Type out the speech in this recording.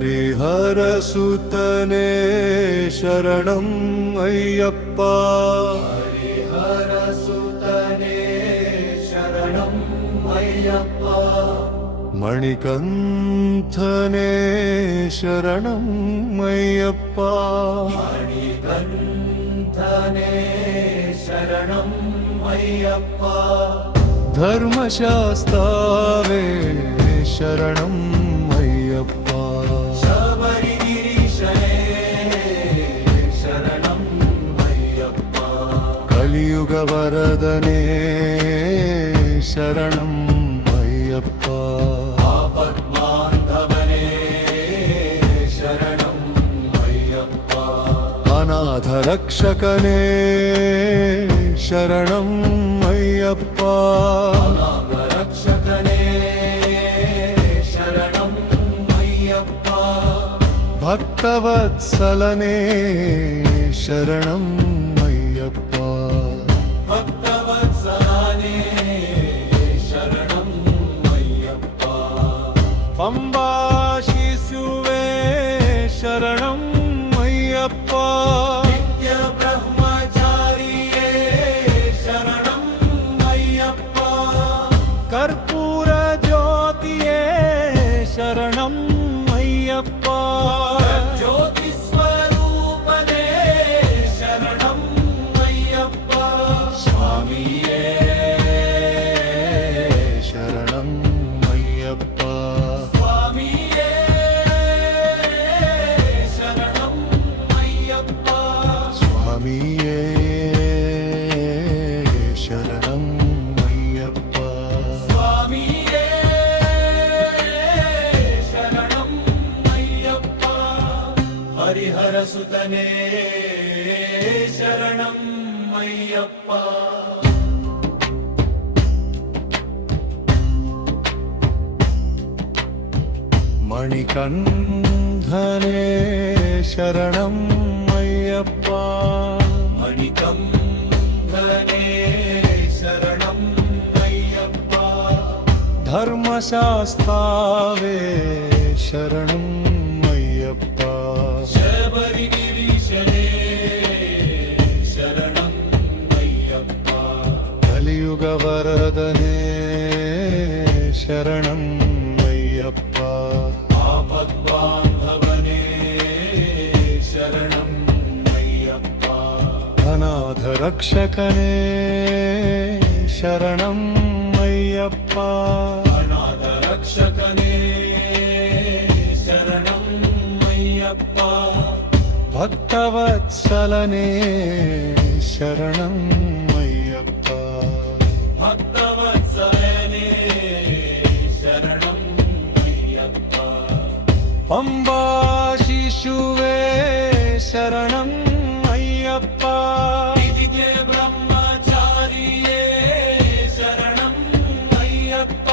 ಹರಿಹರ ಸುತನೇ ಶರಣಂ ಅಯ್ಯಪ್ಪ. ಹರಿಹರ ಸುತನೇ ಶರಣಂ ಅಯ್ಯಪ್ಪ. ಮಣಿಕಂಠನೇ ಶರಣಂ ಅಯ್ಯಪ್ಪ. ಮಣಿಕಂಠನೇ ಶರಣಂ ಅಯ್ಯಪ್ಪ. ಧರ್ಮಶಾಸ್ತಾವೇ ಶರಣಂ ಅಯ್ಯಪ್ಪ. ಶಬರಿಗಿರೀಶನೇ ಶರಣಂ ಅಯ್ಯಪ್ಪ. ಕಲಿಯುಗ ವರದನೇ ಶರಣಂ ಅಯ್ಯಪ್ಪ. ಆಪದ್ಬಾಂಧವನೇ ಶರಣಂ ಅಯ್ಯಪ್ಪ. ಅನಾಥ ರಕ್ಷಕನೇ ಶರಣಂ ಅಯ್ಯಪ್ಪ. ಅನಾಥ ರಕ್ಷಕನೇ ಶರಣಂ ಅಯ್ಯಪ್ಪ. ಭಕ್ತವತ್ಸಲನೇ ಶರಣಂ ಅಯ್ಯಪ್ಪ. ಭಕ್ತವತ್ಸಲನೇ ಶರಣಂ ಅಯ್ಯಪ್ಪ. ಪಂಬಾ ಶಿಶುವೇ ಶರಣಂ ಅಯ್ಯಪ್ಪ. ನಿತ್ಯ ಬ್ರಹ್ಮಚಾರಿಯೇ ಶರಣಂ ಅಯ್ಯಪ್ಪ. ಕರ್ಪೂರ ಜ್ಯೋತಿಯೇ ಶರಣಂ ಅಯ್ಯಪ್ಪ. ಜ್ಯೋತಿ ಸ್ವರೂಪನೇ ಶರಣಂ ಅಯ್ಯಪ್ಪ. ಸ್ವಾಮಿಯೇ ಶರಣಂ ಅಯ್ಯಪ್ಪ. ಸ್ವಾಮಿಯೇ ಶರಣಂ ಅಯ್ಯಪ್ಪ. ಸ್ವಾಮಿಯೇ ಶರಣಂ ಅಯ್ಯಪ್ಪ. ಸ್ವಾಮಿಯೇ ಶರಣಂ ಅಯ್ಯಪ್ಪ. ಹರಿಹರ ಸುತನೇ ಶರಣಂ ಅಯ್ಯಪ್ಪ. ಮಣಿಕಂಠನೇ ಶರಣಂ ಅಯ್ಯಪ್ಪ. ಮಣಿಕಂಠನೇ ಶರಣಂ ಅಯ್ಯಪ್ಪ. ಧರ್ಮಶಾಸ್ತಾವೇ ಶರಣಂ ಅಯ್ಯಪ್ಪ. ಶಬರಿಗಿರೀಶನೇ ಶರಣಂ ಅಯ್ಯಪ್ಪ. ಕಲಿಯುಗ ವರದನೇ ಶರಣಂ ಅಯ್ಯಪ್ಪ. ಆಪದ್ಬಾಂಧವನೇ ಶರಣಂ ಅಯ್ಯಪ್ಪ. ಅನಾಥ ರಕ್ಷಕನೇ ಶರಣಂ ಅಯ್ಯಪ್ಪ. ಅನಾಥ ರಕ್ಷಕನೇ ಶರಣಂ ಅಯ್ಯಪ್ಪ. ಭಕ್ತವತ್ಸಲನೇ ಶರಣಂ ಅಯ್ಯಪ್ಪ. ಭಕ್ತವತ್ಸಲನೇ ಶರಣಂ ಅಯ್ಯಪ್ಪ. ಪಂಬಾ ಶಿಶುವೇ ಶರಣಂ ಅಯ್ಯಪ್ಪ. ನಿತ್ಯ ಬ್ರಹ್ಮಚಾರಿಯೇ ಶರಣಂ ಅಯ್ಯಪ್ಪ.